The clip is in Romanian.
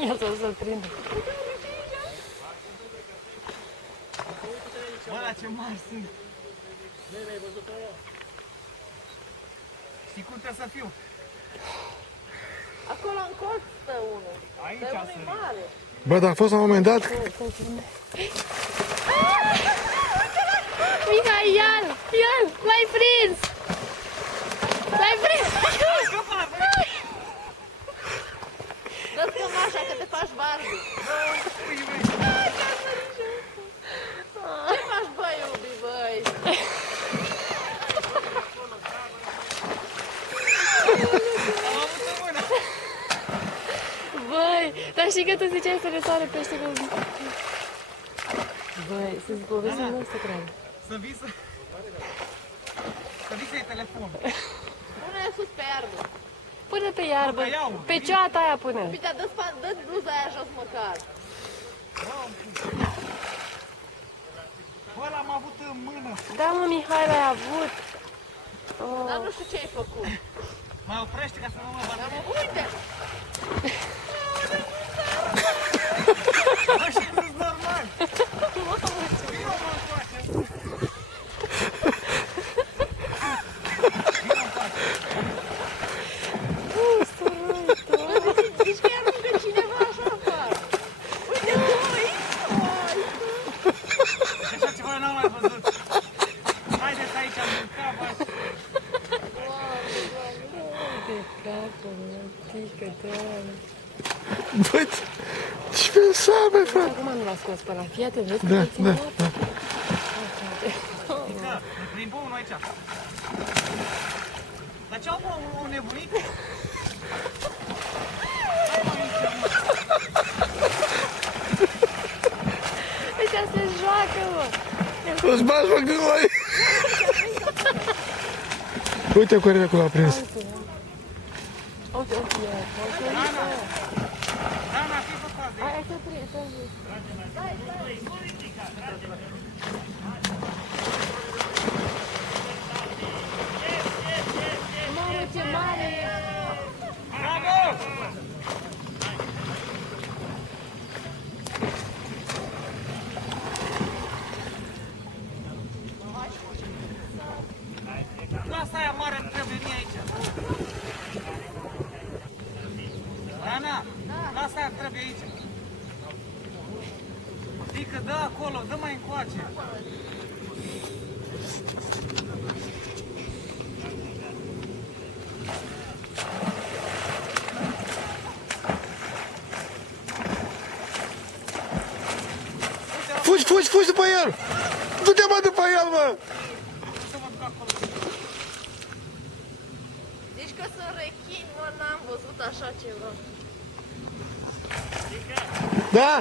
Ia să-l prindă. Bă, la ce mari sunt! Nene, ai văzut aia? Știi cum trebuie să fiu? Acolo în colț stă unul. Aici Dar a unul e sărit. mare. Bă, dar a fost la un moment dat... Mihai, ia-l! Ia-l! L-ai prins! L-ai prins! Dă-ți cămașa că te faci Barbie. Ce faci, băi, iubi, băi? Băi, dar știi că tu ziceai să răsare pește cu obiect. Băi, să-ți povestim nu să cred. Să vii să... Să vii să-i telefon. Pune-le sus pe iarbă. Pune pe iarbă, Bă, iau. pe cioata aia pune. Uite, dă-ți bluza aia jos măcar. Bă, l-am avut în mână. Da, mă, Mihai, l-ai avut. Dar nu știu ce ai făcut. Mă oprește ca să nu mă bată. Uite! Bă, și nu-s normal. Vino, mă, încoace. Zici că aruncă cineva așa afară. Uite, băi! Așa ceva n-am mai văzut. Haideți aici, am mâncat, bă. De capă, mă, tică, doamne. Bă, ce pensar, băi, frate? Acum nu l-a scos pe ăla. Fii atent, vezi Da, că ține da, apă? da. Mică, ne plimbă unul aici. Dar ce-au, mă, un nebunit? Ăștia se joacă, mă. Îți bagi, mă, gângoi! Uite cu care acolo a prins. Uite, uite, Rana, fii pe fază. hai să prins, să zic. Mamă, ce mare e! Bravo! Lasă aia mare, nu trebuie veni aici. Rana, lasă aia, trebuie aici. Adică dă acolo, dă mai încoace. Fugi, fugi, fugi după el! Du-te, mă, după el, mă! Să mă duc acolo. Zici că sunt rechini, mă, n-am văzut așa ceva. Da?